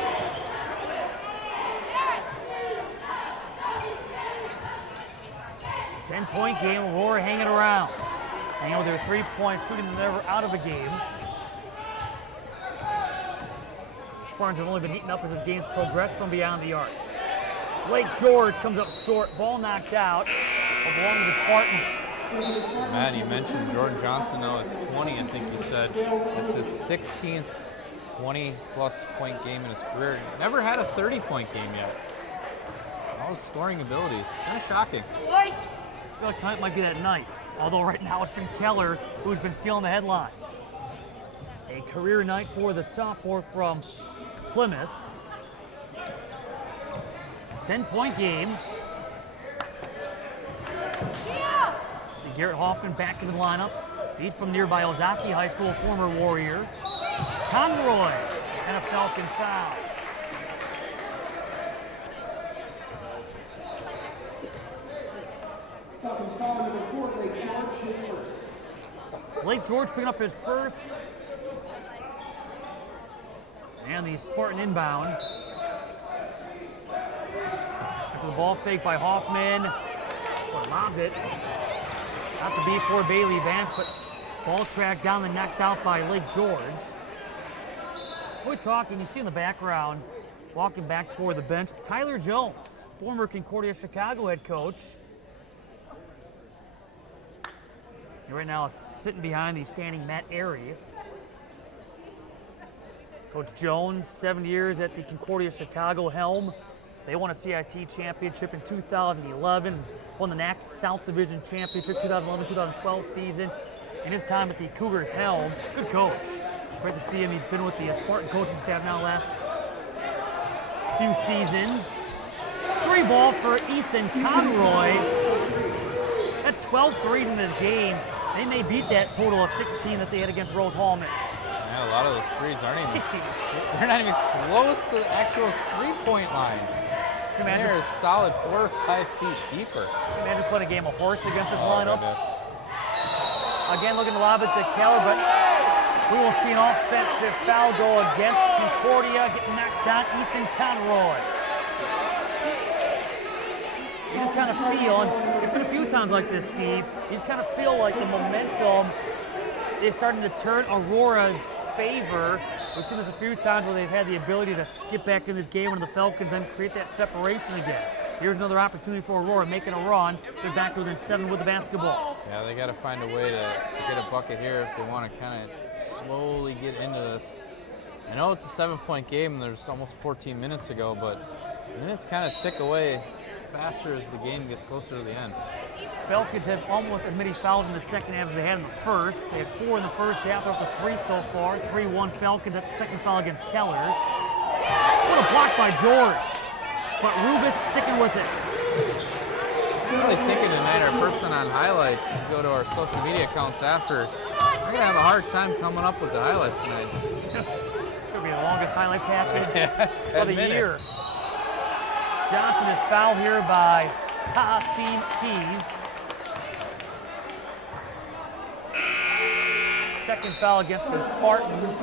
Ten-point game, Aurora hanging around. Hanging with their 3-point shooting, they're never out of a game. Spartans have only been heating up as this game's progressed from beyond the arc. Lake George comes up short, ball knocked out, belonging to the Spartans. Matt, you mentioned Jordan Johnson now is 20, I think you said. It's his 16th 20-plus point game in his career. Never had a 30-point game yet. All his scoring abilities. Kind of shocking. I feel like tonight might be that night. Although right now it's been Keller who's been stealing the headlines. A career night for the sophomore from Plymouth. 10-point game. See Garrett Hoffman back in the lineup. He's from nearby Ozaki High School, former Warrior. Conroy and a Falcon foul. Lake George picking up his first. And the Spartan inbound. After the ball fake by Hoffman. Lobbed it. Not to be for Bailey Vance, but ball tracked down and knocked out by Lake George. We're talking, you see in the background, walking back toward the bench, Tyler Jones, former Concordia Chicago head coach. And right now sitting behind the standing Matt Airy. Coach Jones, 7 years at the Concordia Chicago helm. They won a CIT championship in 2011, won the NAC South Division Championship 2011-2012 season. In his time at the Cougars helm, good coach. Great to see him. He's been with the Spartan coaching staff now last few seasons. 3 ball for Ethan Conroy. That's 12 threes in this game. They may beat that total of 16 that they had against Rose Hallman. Yeah, a lot of those threes aren't even, they're not even close to the actual three-point line. They're a solid 4 or 5 feet deeper. Can you imagine playing a game of horse against this lineup? Again, looking to lob it to Keller, but we will see an offensive foul go against Concordia, getting knocked down Ethan Conroy. You just kind of feel, and it's been a few times like this, Steve, you just kind of feel like the momentum is starting to turn Aurora's favor. We've seen this a few times where they've had the ability to get back in this game when the Falcons then create that separation again. Here's another opportunity for Aurora, making a run. They're back to within 7 with the basketball. Yeah, they got to find a way to get a bucket here if they want to kind of slowly get into this. I know it's a 7-point game and there's almost 14 minutes to go, but minutes kind of tick away faster as the game gets closer to the end. Falcons have almost as many fouls in the second half as they had in the first. They had 4 in the first half, they're up to 3 so far. 3-1 Falcons. That's the second foul against Keller. What a block by George. But Rubis sticking with it. I'm really thinking tonight our person on highlights, go to our social media accounts after, we're going to have a hard time coming up with the highlights tonight. Could be the longest highlight package of the year. Minutes. Johnson is fouled here by Haasim Keys. Second foul against the Spartans.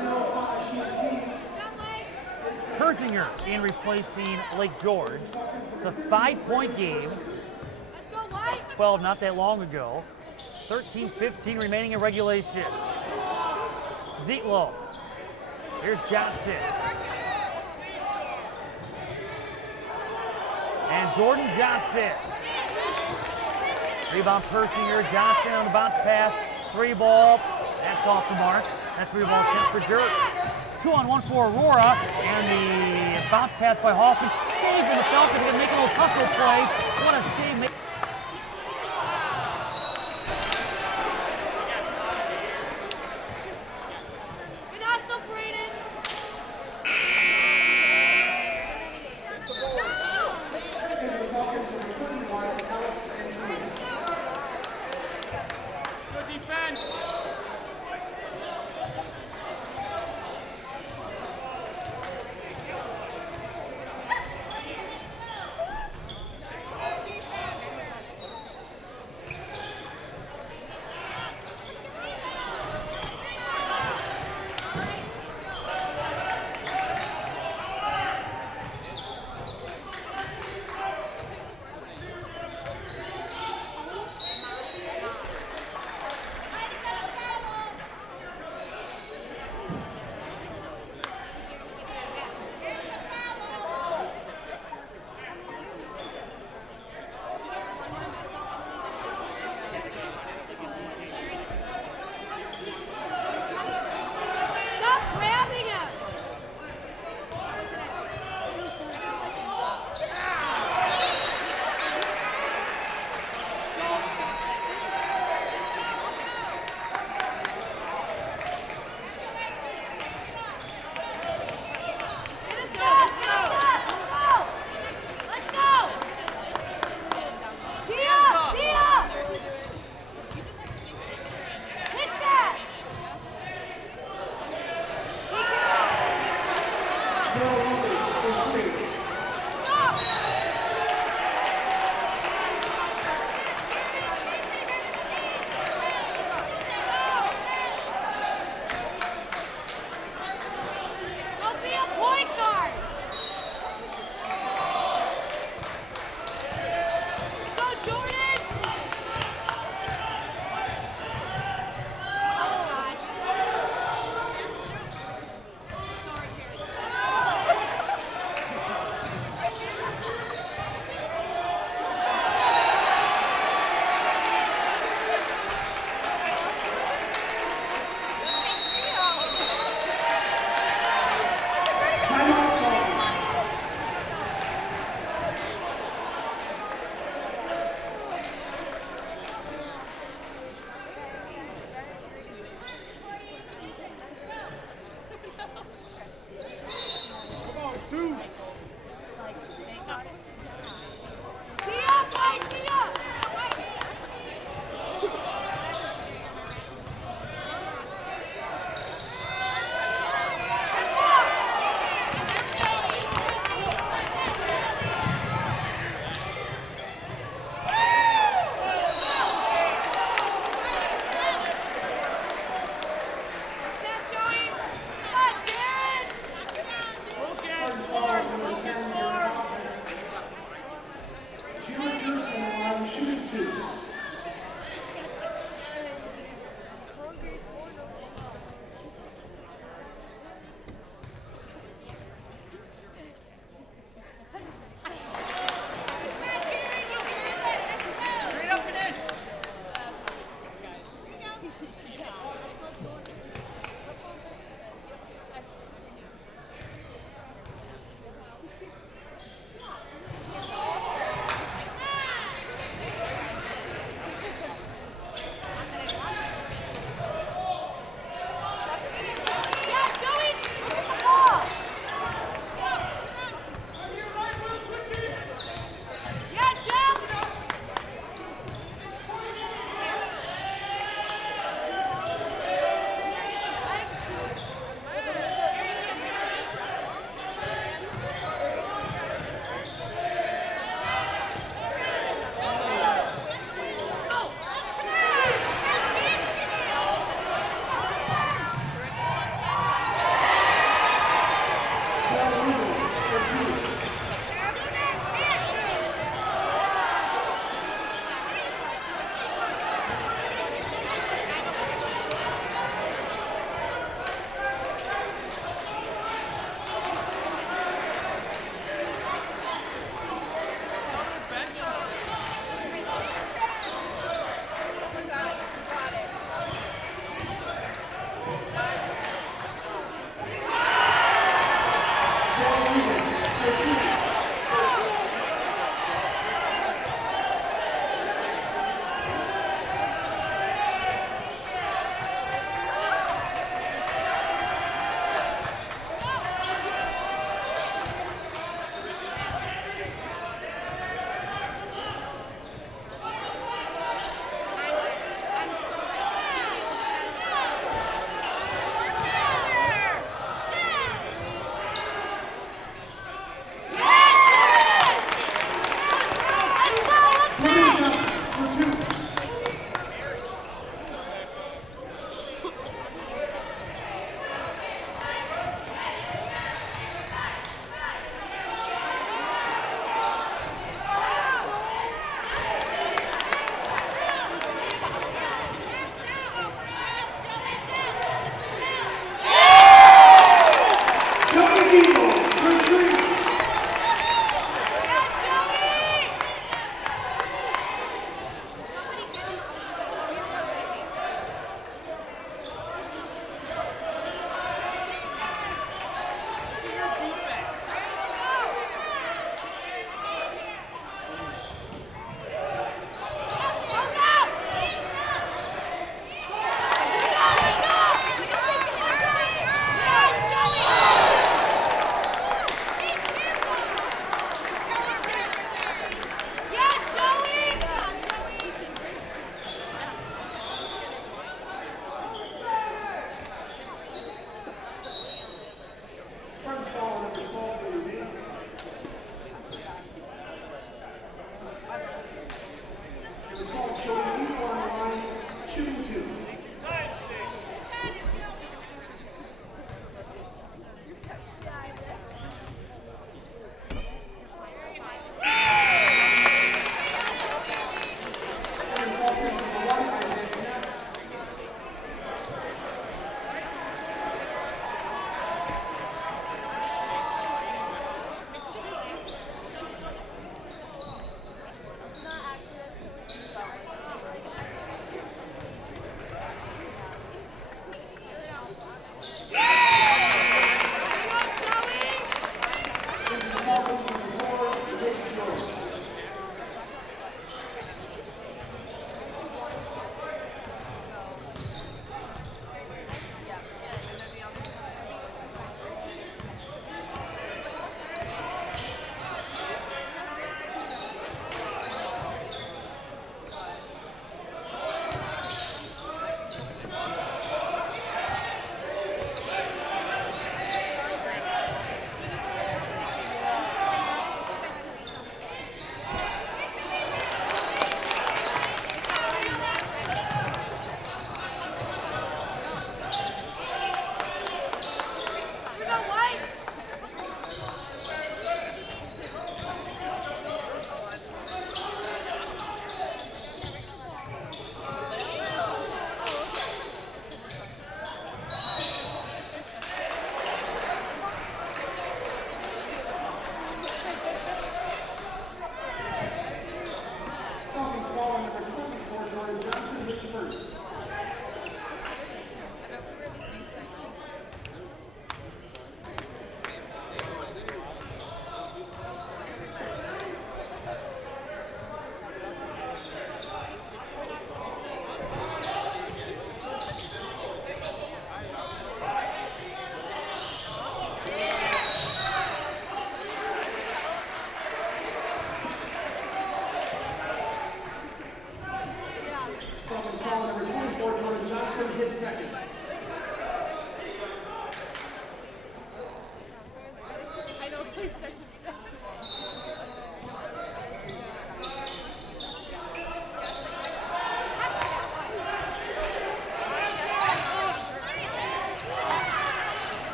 Persinger in replacing Lake George. It's a 5-point game. 12 not that long ago. 13-15 remaining in regulation. Zietlow. Here's Johnson. And Jordan Johnson. Rebound Persinger. Johnson on the bounce pass. 3 ball. That's off the mark. That 3-ball attempt for Jerks. 2-on-1 for Aurora. And the bounce pass by Hoffman. Saving the Falcons. They're making those hustle plays. What a save.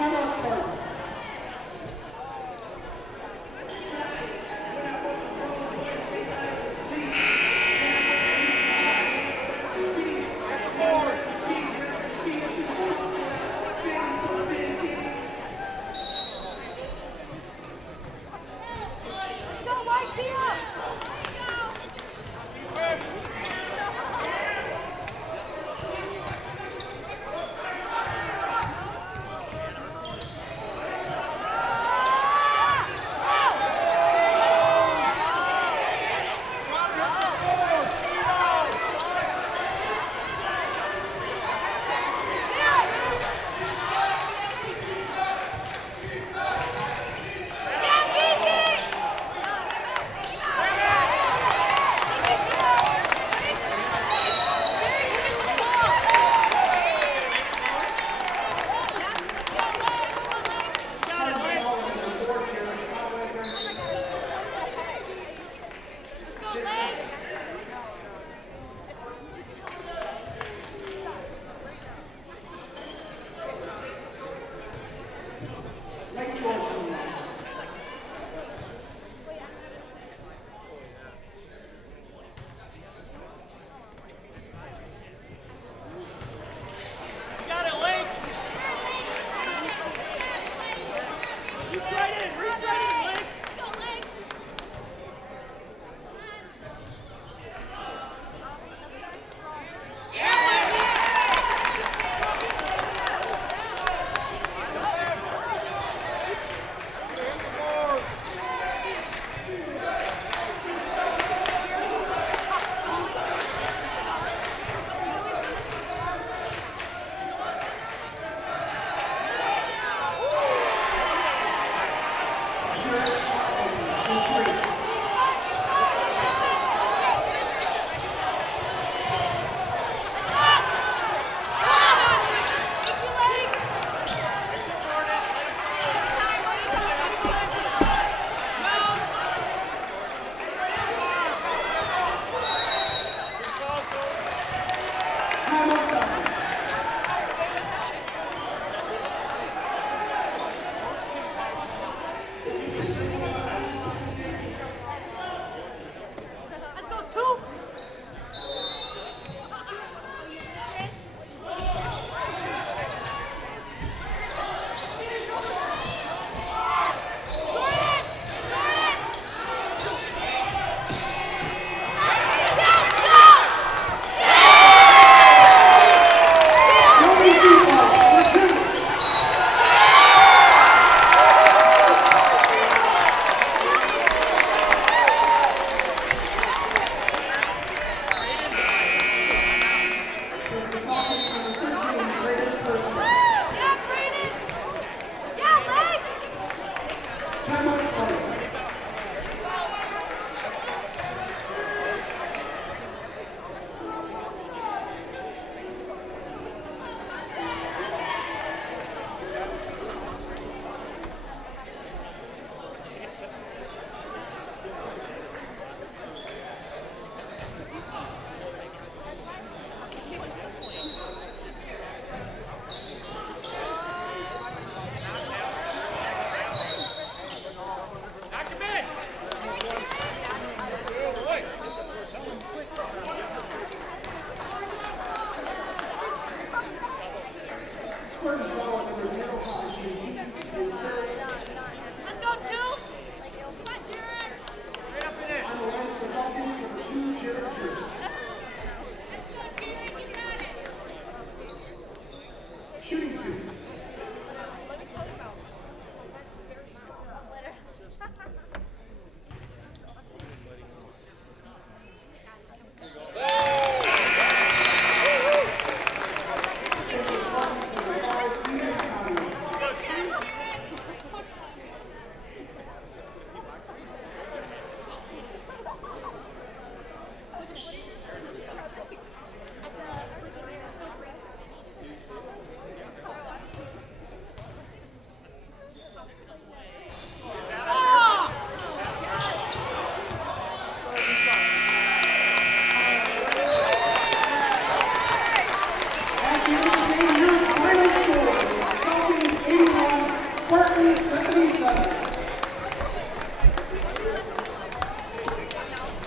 timeout start.